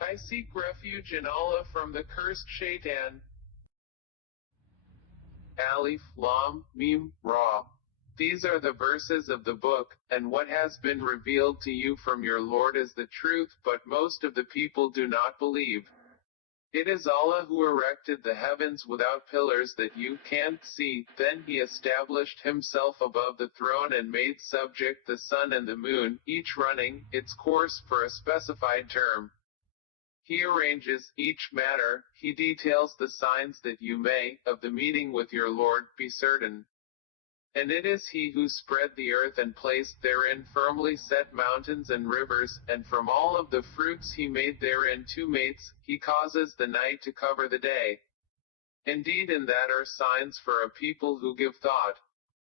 I seek refuge in Allah from the cursed shaitan. Alif, Lam, Mim, Ra. These are the verses of the book, and what has been revealed to you from your Lord is the truth, but most of the people do not believe. It is Allah who erected the heavens without pillars that you can't see, then He established Himself above the throne and made subject the sun and the moon, each running its course for a specified term. He arranges each matter, He details the signs that you may, of the meeting with your Lord, be certain. And it is He who spread the earth and placed therein firmly set mountains and rivers, and from all of the fruits He made therein two mates, He causes the night to cover the day. Indeed in that are signs for a people who give thought.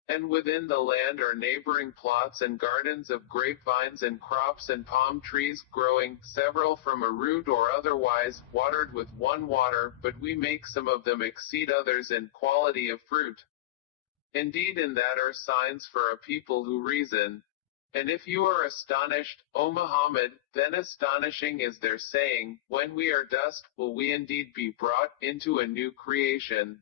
And within the land are neighboring plots and gardens of grapevines and crops and palm trees growing, several from a root or otherwise, watered with one water, but we make some of them exceed others in quality of fruit. Indeed in that are signs for a people who reason. And if you are astonished, O Muhammad, then astonishing is their saying, when we are dust, will we indeed be brought into a new creation?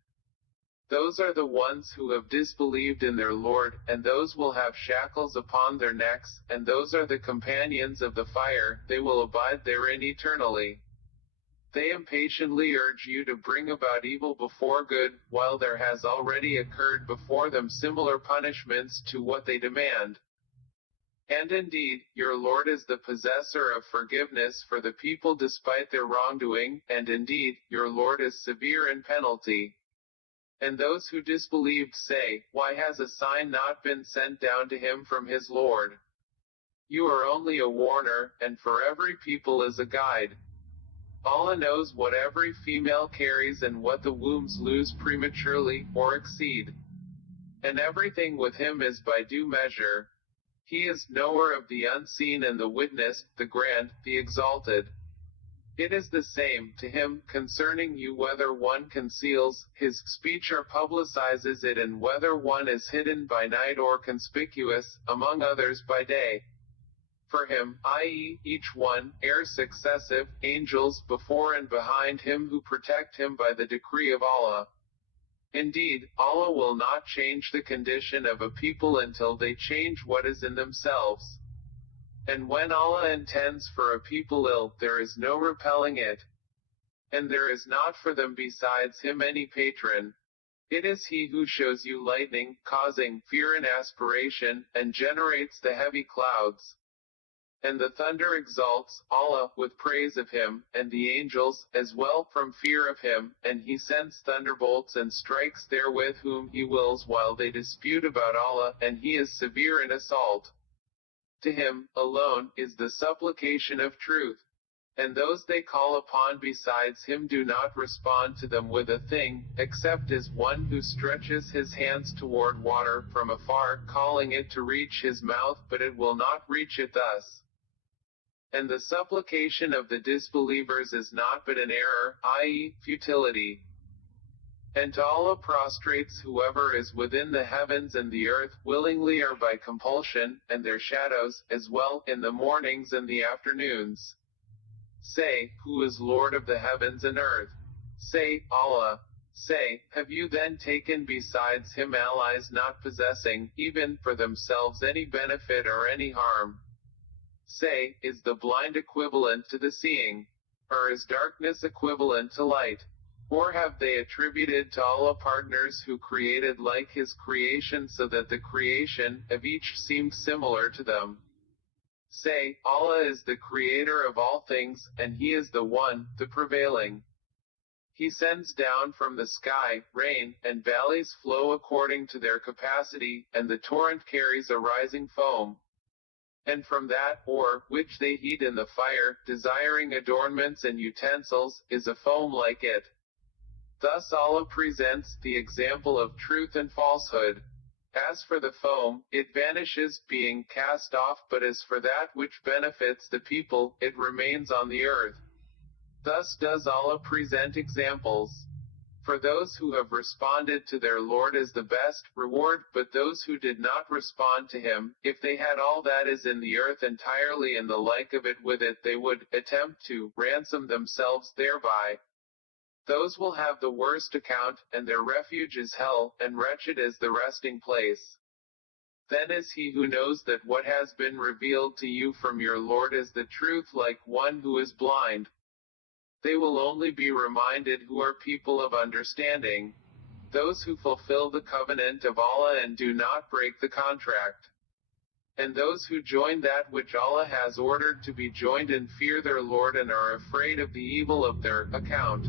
Those are the ones who have disbelieved in their Lord, and those will have shackles upon their necks, and those are the companions of the fire, they will abide therein eternally. They impatiently urge you to bring about evil before good, while there has already occurred before them similar punishments to what they demand. And indeed, your Lord is the possessor of forgiveness for the people despite their wrongdoing, and indeed, your Lord is severe in penalty. And those who disbelieved say, why has a sign not been sent down to him from his Lord? You are only a warner, and for every people is a guide. Allah knows what every female carries and what the wombs lose prematurely, or exceed. And everything with Him is by due measure. He is knower of the unseen and the witness, the grand, the exalted. It is the same to Him concerning you whether one conceals His speech or publicizes it, and whether one is hidden by night or conspicuous, among others by day. For Him, i.e., each one, successive, angels before and behind Him who protect Him by the decree of Allah. Indeed, Allah will not change the condition of a people until they change what is in themselves. And when Allah intends for a people ill, there is no repelling it. And there is not for them besides Him any patron. It is He who shows you lightning, causing fear and aspiration, and generates the heavy clouds. And the thunder exalts Allah with praise of Him, and the angels, as well from fear of Him, and He sends thunderbolts and strikes therewith whom He wills while they dispute about Allah, and He is severe in assault. To Him, alone, is the supplication of truth. And those they call upon besides Him do not respond to them with a thing, except as one who stretches his hands toward water from afar, calling it to reach his mouth, but it will not reach it thus. And the supplication of the disbelievers is not but an error, i.e., futility. And to Allah prostrates whoever is within the heavens and the earth, willingly or by compulsion, and their shadows, as well, in the mornings and the afternoons. Say, who is Lord of the heavens and earth? Say, Allah. Say, have you then taken besides Him allies not possessing, even for themselves, any benefit or any harm? Say, is the blind equivalent to the seeing? Or is darkness equivalent to light? Or have they attributed to Allah partners who created like His creation so that the creation of each seemed similar to them? Say, Allah is the creator of all things, and He is the one, the prevailing. He sends down from the sky rain, and valleys flow according to their capacity, and the torrent carries a rising foam. And from that, ore, which they heat in the fire, desiring adornments and utensils, is a foam like it. Thus Allah presents the example of truth and falsehood. As for the foam, it vanishes, being cast off, but as for that which benefits the people, it remains on the earth. Thus does Allah present examples. For those who have responded to their Lord is the best reward, but those who did not respond to him, if they had all that is in the earth entirely and the like of it with it, they would attempt to ransom themselves thereby. Those will have the worst account, and their refuge is hell, and wretched is the resting place. Then is he who knows that what has been revealed to you from your Lord is the truth, like one who is blind. They will only be reminded who are people of understanding, those who fulfill the covenant of Allah and do not break the contract, and those who join that which Allah has ordered to be joined and fear their Lord and are afraid of the evil of their account,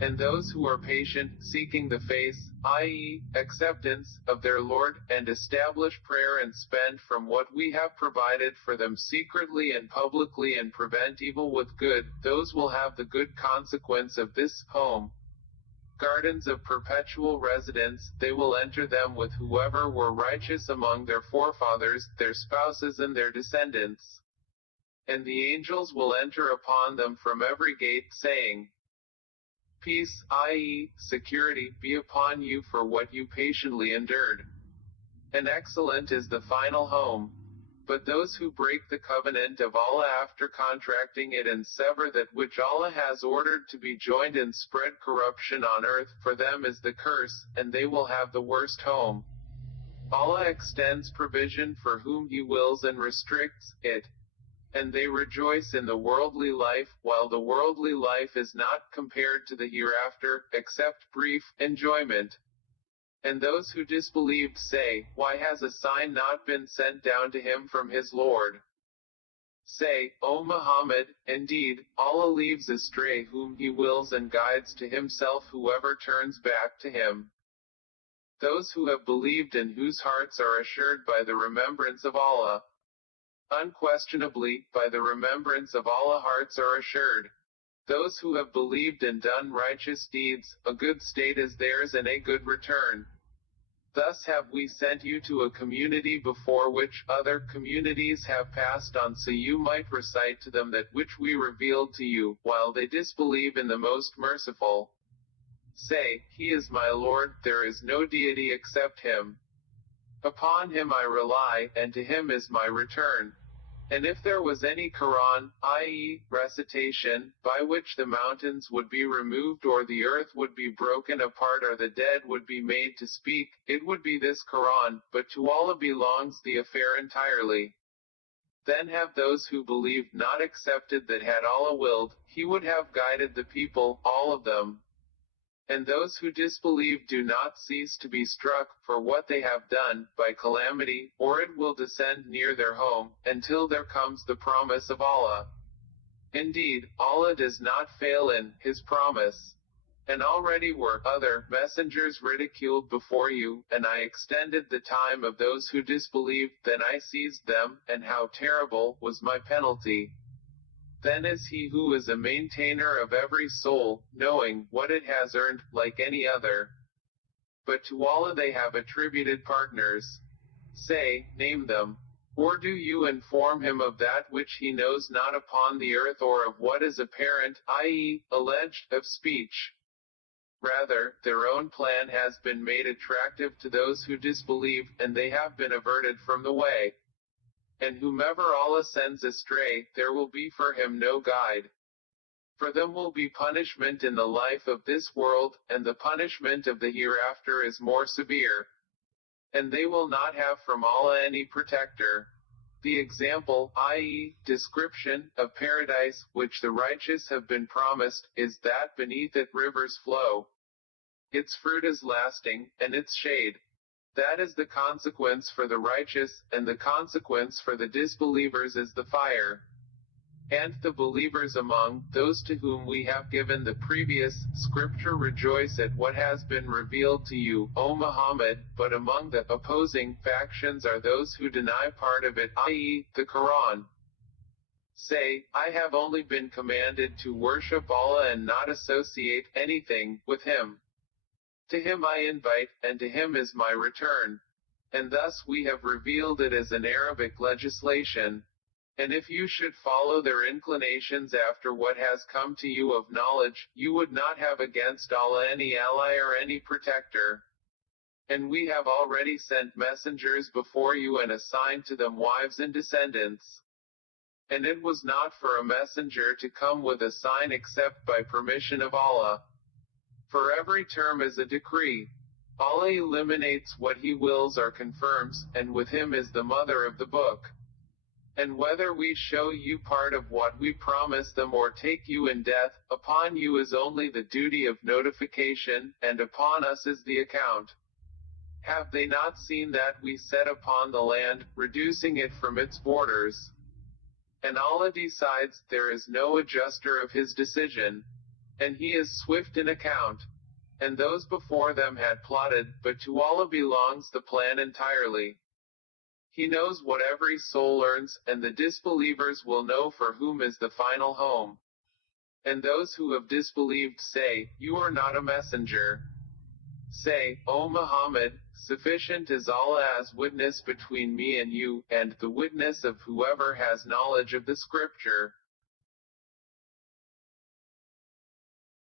and those who are patient, seeking the face, i.e., acceptance, of their Lord, and establish prayer and spend from what we have provided for them secretly and publicly and prevent evil with good, those will have the good consequence of this home. Gardens of perpetual residence, they will enter them with whoever were righteous among their forefathers, their spouses and their descendants. And the angels will enter upon them from every gate, saying, Peace, i.e., security, be upon you for what you patiently endured. And excellent is the final home. But those who break the covenant of Allah after contracting it and sever that which Allah has ordered to be joined and spread corruption on earth, for them is the curse, and they will have the worst home. Allah extends provision for whom He wills and restricts it. And they rejoice in the worldly life, while the worldly life is not compared to the hereafter, except brief enjoyment. And those who disbelieved say, Why has a sign not been sent down to him from his Lord? Say, O Muhammad, indeed, Allah leaves astray whom He wills and guides to Himself whoever turns back to Him. Those who have believed and whose hearts are assured by the remembrance of Allah. Unquestionably, by the remembrance of Allah hearts are assured. Those who have believed and done righteous deeds, a good state is theirs and a good return. Thus have we sent you to a community before which other communities have passed on, so you might recite to them that which we revealed to you, while they disbelieve in the Most Merciful. Say, He is my Lord, there is no deity except Him. Upon Him I rely, and to Him is my return. And if there was any Qur'an, i.e., recitation, by which the mountains would be removed or the earth would be broken apart or the dead would be made to speak, it would be this Qur'an, but to Allah belongs the affair entirely. Then have those who believed not accepted that had Allah willed, He would have guided the people, all of them. And those who disbelieve do not cease to be struck, for what they have done, by calamity, or it will descend near their home, until there comes the promise of Allah. Indeed, Allah does not fail in His promise. And already were other messengers ridiculed before you, and I extended the time of those who disbelieved, then I seized them, and how terrible was my penalty. Then is He who is a maintainer of every soul, knowing what it has earned, like any other. But to Allah they have attributed partners. Say, name them. Or do you inform Him of that which He knows not upon the earth, or of what is apparent, i.e., alleged, of speech? Rather, their own plan has been made attractive to those who disbelieve, and they have been averted from the way. And whomever Allah sends astray, there will be for him no guide. For them will be punishment in the life of this world, and the punishment of the hereafter is more severe. And they will not have from Allah any protector. The example, i.e., description, of paradise, which the righteous have been promised, is that beneath it rivers flow. Its fruit is lasting, and its shade. That is the consequence for the righteous, and the consequence for the disbelievers is the fire. And the believers among those to whom we have given the previous scripture rejoice at what has been revealed to you, O Muhammad, but among the opposing factions are those who deny part of it, i.e., the Qur'an. Say, I have only been commanded to worship Allah and not associate anything with Him. To Him I invite, and to Him is my return. And thus we have revealed it as an Arabic legislation. And if you should follow their inclinations after what has come to you of knowledge, you would not have against Allah any ally or any protector. And we have already sent messengers before you and assigned to them wives and descendants. And it was not for a messenger to come with a sign except by permission of Allah. For every term is a decree. Allah eliminates what He wills or confirms, and with Him is the mother of the book. And whether we show you part of what we promise them or take you in death, upon you is only the duty of notification, and upon us is the account. Have they not seen that we set upon the land, reducing it from its borders? And Allah decides, there is no adjuster of His decision. And He is swift in account. And those before them had plotted, but to Allah belongs the plan entirely. He knows what every soul learns, and the disbelievers will know for whom is the final home. And those who have disbelieved say, you are not a messenger. Say, O Muhammad, sufficient is Allah as witness between me and you, and the witness of whoever has knowledge of the scripture.